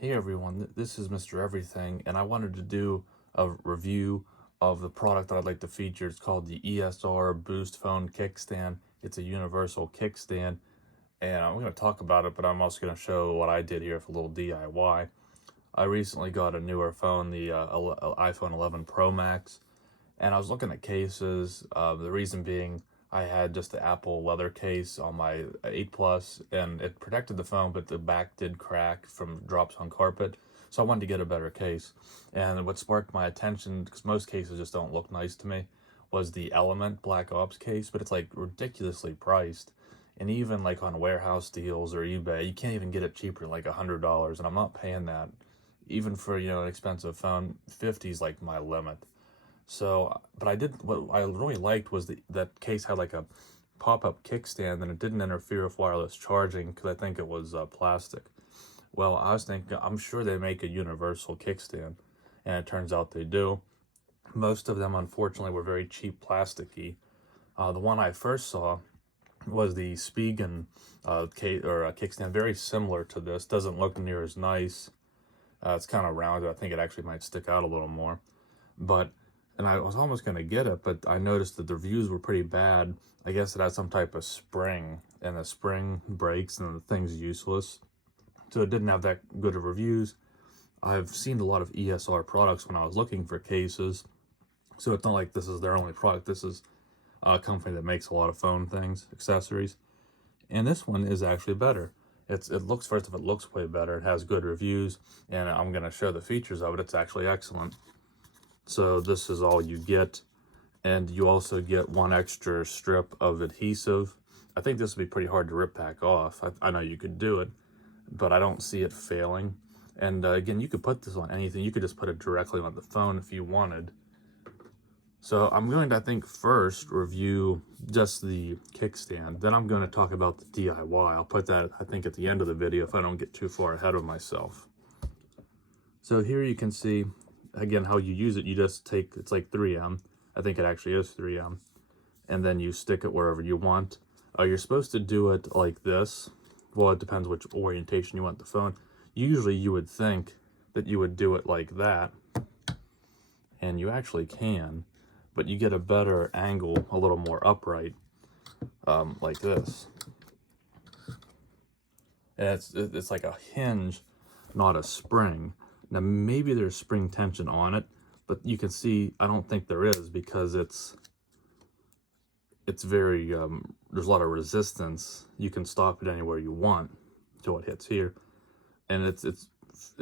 Hey everyone, this is Mr. Everything, and I wanted to do a review of the product that I'd like to feature. It's called the ESR Boost Phone Kickstand. It's a universal kickstand, and I'm going to talk about it, but I'm also going to show what I did here for a little DIY. I recently got a newer phone, the iPhone 11 Pro Max, and I was looking at cases. The reason being, I had just the Apple leather case on my 8 Plus, and it protected the phone, but the back did crack from drops on carpet. So I wanted to get a better case. And what sparked my attention, because most cases just don't look nice to me, was the Element Black Ops case, but it's like ridiculously priced. And even like on warehouse deals or eBay, you can't even get it cheaper, like $100, and I'm not paying that. Even for, an expensive phone, 50 is like my limit. So, but what I really liked was that case had like a pop-up kickstand and it didn't interfere with wireless charging because I think it was plastic. Well, I was thinking, I'm sure they make a universal kickstand, and it turns out they do. Most of them, unfortunately, were very cheap plasticky. The one I first saw was the Spigen kickstand, very similar to this. Doesn't look near as nice. It's kind of rounded. I think it actually might stick out a little more. But and I was almost going to get it, but I noticed that the reviews were pretty bad. I guess it had some type of spring, and the spring breaks and the thing's useless. So it didn't have that good of reviews. I've seen a lot of ESR products when I was looking for cases, so it's not like this is their only product. This is a company that makes a lot of phone things, accessories, and this one is actually better. It looks, first of all, it looks way better. It has good reviews, and I'm going to show the features of it. It's actually excellent. So this is all you get, and you also get one extra strip of adhesive. I think this would be pretty hard to rip back off. I know you could do it, but I don't see it failing. And again, you could put this on anything. You could just put it directly on the phone if you wanted. So I'm going to, I think, first review just the kickstand. Then I'm going to talk about the DIY. I'll put that, I think, at the end of the video if I don't get too far ahead of myself. So here you can see, again, how you use it. You just take, it's like 3M. I think it actually is 3M. And then you stick it wherever you want. You're supposed to do it like this. Well, it depends which orientation you want the phone. Usually you would think that you would do it like that. And you actually can. But you get a better angle, a little more upright, like this. And it's like a hinge, not a spring. Now, maybe there's spring tension on it, but you can see, I don't think there is, because it's very, there's a lot of resistance. You can stop it anywhere you want until it hits here. And I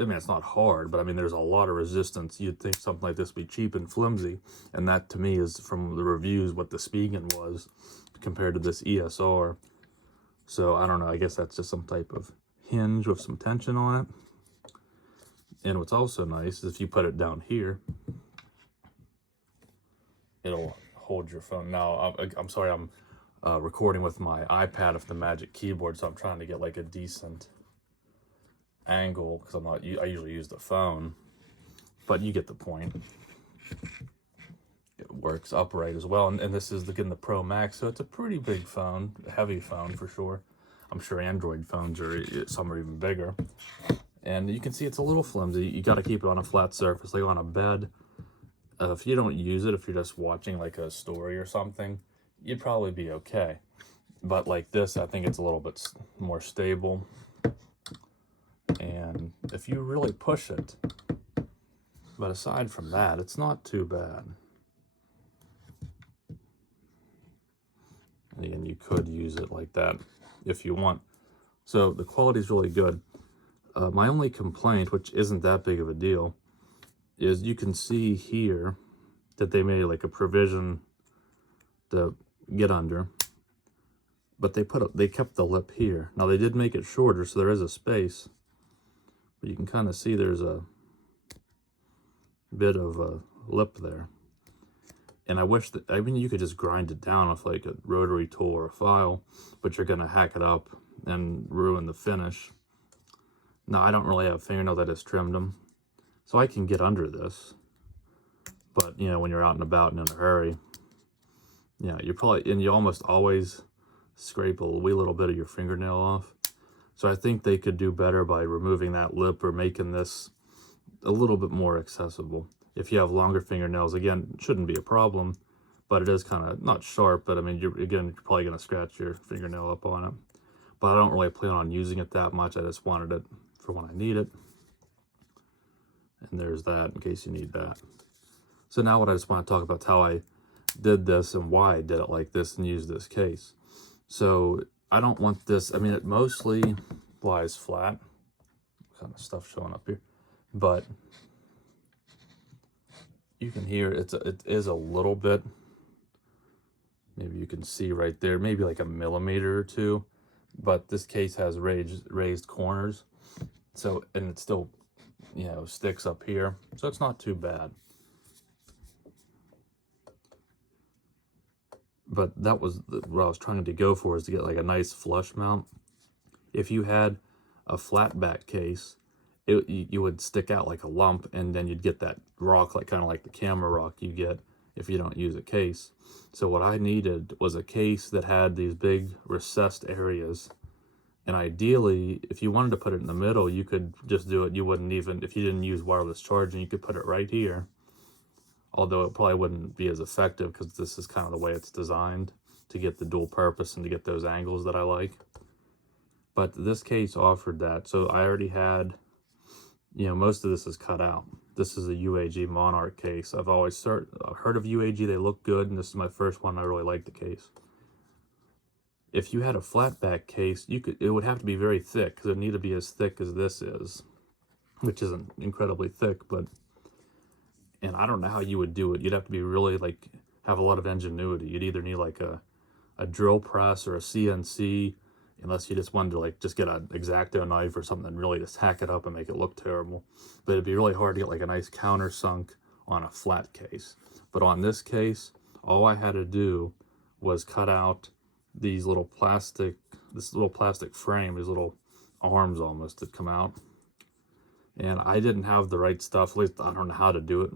mean, it's not hard, but I mean, there's a lot of resistance. You'd think something like this would be cheap and flimsy. And that, to me, is from the reviews what the Spigen was compared to this ESR. So, I don't know, I guess that's just some type of hinge with some tension on it. And what's also nice is if you put it down here, it'll hold your phone. Now, I'm sorry, I'm recording with my iPad with the Magic Keyboard, so I'm trying to get like a decent angle because I usually use the phone, but you get the point. It works upright as well, and this is again the Pro Max, so it's a pretty big phone, a heavy phone for sure. I'm sure Android phones some are even bigger. And you can see it's a little flimsy. You got to keep it on a flat surface, like on a bed. If you don't use it, if you're just watching like a story or something, you'd probably be okay. But like this, I think it's a little bit more stable. And if you really push it, but aside from that, it's not too bad. And again, you could use it like that if you want. So the quality is really good. My only complaint, which isn't that big of a deal, is you can see here that they made like a provision to get under, but they kept the lip here. Now they did make it shorter, so there is a space, but you can kind of see there's a bit of a lip there. And I wish that, I mean, you could just grind it down with like a rotary tool or a file, but you're gonna hack it up and ruin the finish. Now, I don't really have a fingernail that has trimmed them, so I can get under this. But, when you're out and about and in a hurry, you almost always scrape a wee little bit of your fingernail off. So I think they could do better by removing that lip or making this a little bit more accessible. If you have longer fingernails, again, it shouldn't be a problem, but it is kind of not sharp, but I mean, you're probably going to scratch your fingernail up on it. But I don't really plan on using it that much. I just wanted it for when I need it. And there's that in case you need that. So now what I just want to talk about is how I did this and why I did it like this and use this case. So I don't want this, I mean, it mostly lies flat. Kind of stuff showing up here. But you can hear it is a little bit, maybe you can see right there, maybe like a millimeter or two. But this case has raised corners. So, and it still, you know, sticks up here. So it's not too bad. But that was what I was trying to go for, is to get like a nice flush mount. If you had a flat back case, you would stick out like a lump, and then you'd get that rock, like kind of like the camera rock you get if you don't use a case. So what I needed was a case that had these big recessed areas. And ideally, if you wanted to put it in the middle, you could just do it. You wouldn't even, if you didn't use wireless charging, you could put it right here. Although it probably wouldn't be as effective because this is kind of the way it's designed to get the dual purpose and to get those angles that I like. But this case offered that. So I already had, you know, most of this is cut out. This is a UAG Monarch case. I've always heard of UAG. They look good, and this is my first one. I really like the case. If you had a flat back case, it would have to be very thick, because it would need to be as thick as this is, which isn't incredibly thick, but, and I don't know how you would do it. You'd have to be really, like, have a lot of ingenuity. You'd either need like a drill press or a CNC, unless you just wanted to like just get an X-Acto knife or something and really just hack it up and make it look terrible. But it'd be really hard to get like a nice countersunk on a flat case. But on this case, all I had to do was cut out these little plastic, this little plastic frame, these little arms almost that come out. And I didn't have the right stuff, at least I don't know how to do it.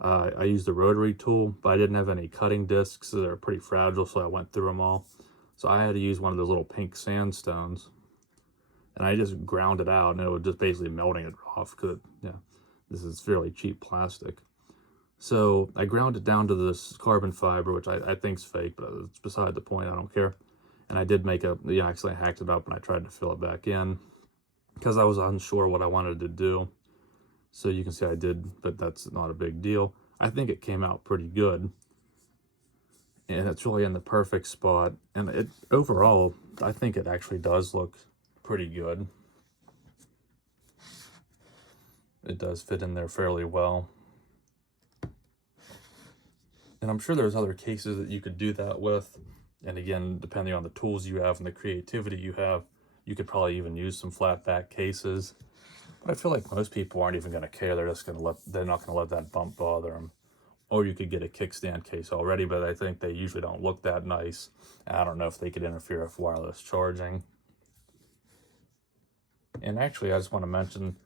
I used a rotary tool, but I didn't have any cutting discs. So they're pretty fragile, so I went through them all. So I had to use one of those little pink sandstones, and I just ground it out, and it was just basically melting it off, because, yeah, this is fairly cheap plastic. So I ground it down to this carbon fiber, which I think's fake, but it's beside the point. I don't care. And I did make actually I hacked it up and I tried to fill it back in because I was unsure what I wanted to do. So you can see I did, but that's not a big deal. I think it came out pretty good. And it's really in the perfect spot. And it overall, I think it actually does look pretty good. It does fit in there fairly well. And I'm sure there's other cases that you could do that with. And again, depending on the tools you have and the creativity you have, you could probably even use some flat back cases. But I feel like most people aren't even going to care. They're not going to let that bump bother them. Or you could get a kickstand case already, but I think they usually don't look that nice. I don't know if they could interfere with wireless charging. And actually, I just want to mention,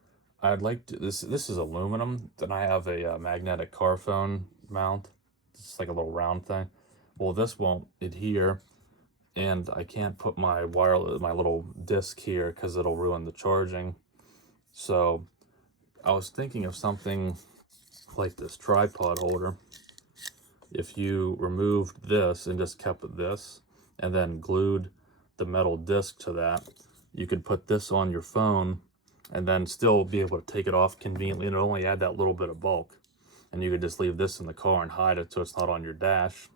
I'd like to, this is aluminum. Then I have a magnetic car phone mount. It's like a little round thing. Well, this won't adhere, and I can't put my little disc here because it'll ruin the charging. So I was thinking of something like this tripod holder. If you removed this and just kept this and then glued the metal disc to that, you could put this on your phone and then still be able to take it off conveniently, and it only add that little bit of bulk. And you could just leave this in the car and hide it so it's not on your dash,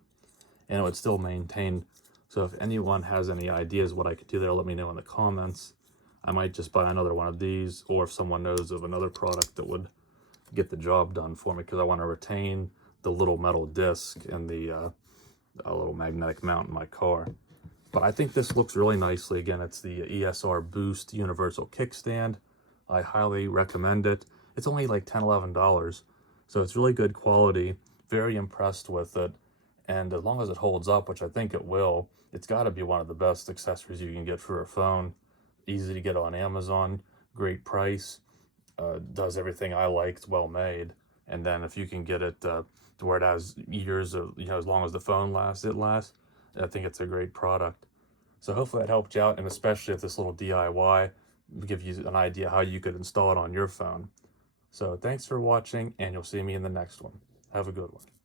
and it would still maintain. So if anyone has any ideas what I could do there, let me know in the comments. I might just buy another one of these, or if someone knows of another product that would get the job done for me, because I want to retain the little metal disc and the little magnetic mount in my car. But I think this looks really nicely. Again, it's the ESR Boost Universal Kickstand. I highly recommend it. It's only like $10, $11. So it's really good quality, very impressed with it, and as long as it holds up, which I think it will, it's got to be one of the best accessories you can get for a phone. Easy to get on Amazon, great price, does everything I like, it's well made, and then if you can get it to where it has years of, as long as the phone lasts, it lasts, I think it's a great product. So hopefully that helped you out, and especially if this little DIY will give you an idea how you could install it on your phone. So thanks for watching, and you'll see me in the next one. Have a good one.